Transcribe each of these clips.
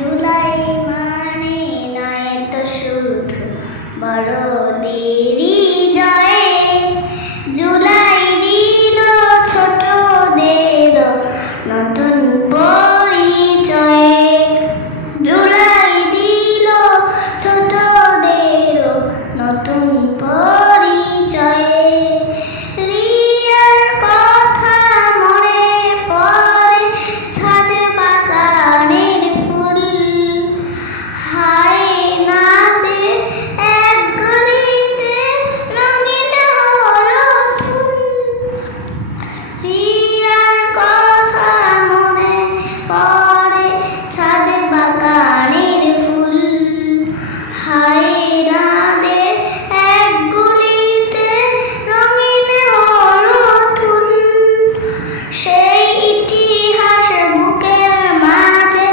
জুলাই মানে নয় তো শুধু বড়দেরই জয়, জুলাই দিল ছোটদের নতুন পরিচয়, জুলাই দিল ছোটদের নতুন পরিচয়। রিয়ার কথা মনে পড়ে ছাদ বাগানের ফুল, হায় নাদের এক গলিতে রঙিন হলো ধুল। রিয়ার কথা মনে পড়ে ছাদ বাগানের ফুল, হায় নাদের এক গলিতে রঙিন হলো ধুল। সেই ইতিহাস বুকের মাঝে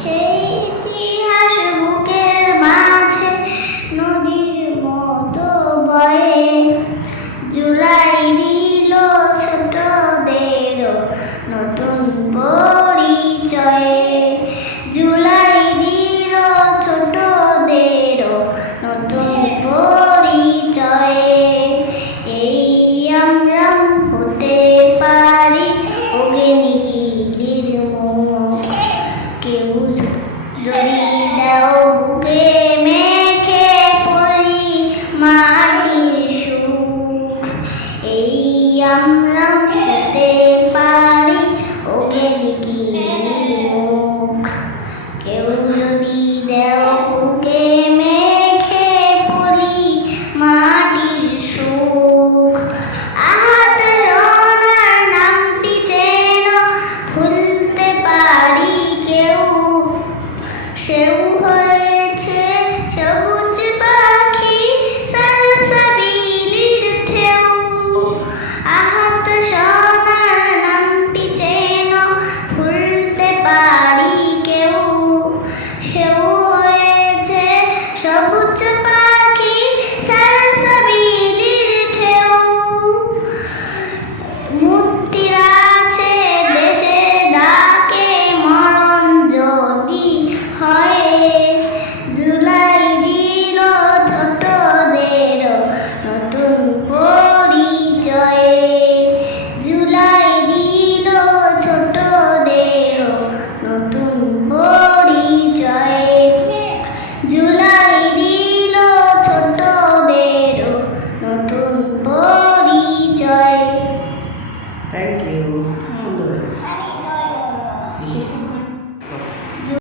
সেই ইতিহাস বুকের মাঝে নদীর মতো বয়ে, জুলাই দিল ছোটদের নতুন পরিচয়, জুলাই দিল ছোটদের নতুন পরিচয়। এই আমরা হতে পারি ওগে নিখিলের মুখ, কেউ যদি দাও বুকে মেখে পড়ি মাটির সুখ। এই আমরা হতে পারি ওগে নিখিলের মুখ, কেউ যদি দাও বুকে মেখে পড়ি মাটির সুখ। আহাত রনার নামটি যেন ভুলতে পারি কেউ, সেও হয়েছে সবুজ পাখি সালসাবিলির ঢেউ। আহাত সোনার নামটি যেন ভুলতে পারি কেউ, সেও হয়েছে সবুজ পাখি সালসাবিলির ঢেউ। মূর্তির আছে দেশে ডাকে মরণ যদি হয়, জুলাই দিল ছোটদের নতুন পরিচয়, জুলাই দিল ছোটদের নতুন পরিচয়, জুলাই দিল ছোটদের নতুন পরিচয়। Thank you.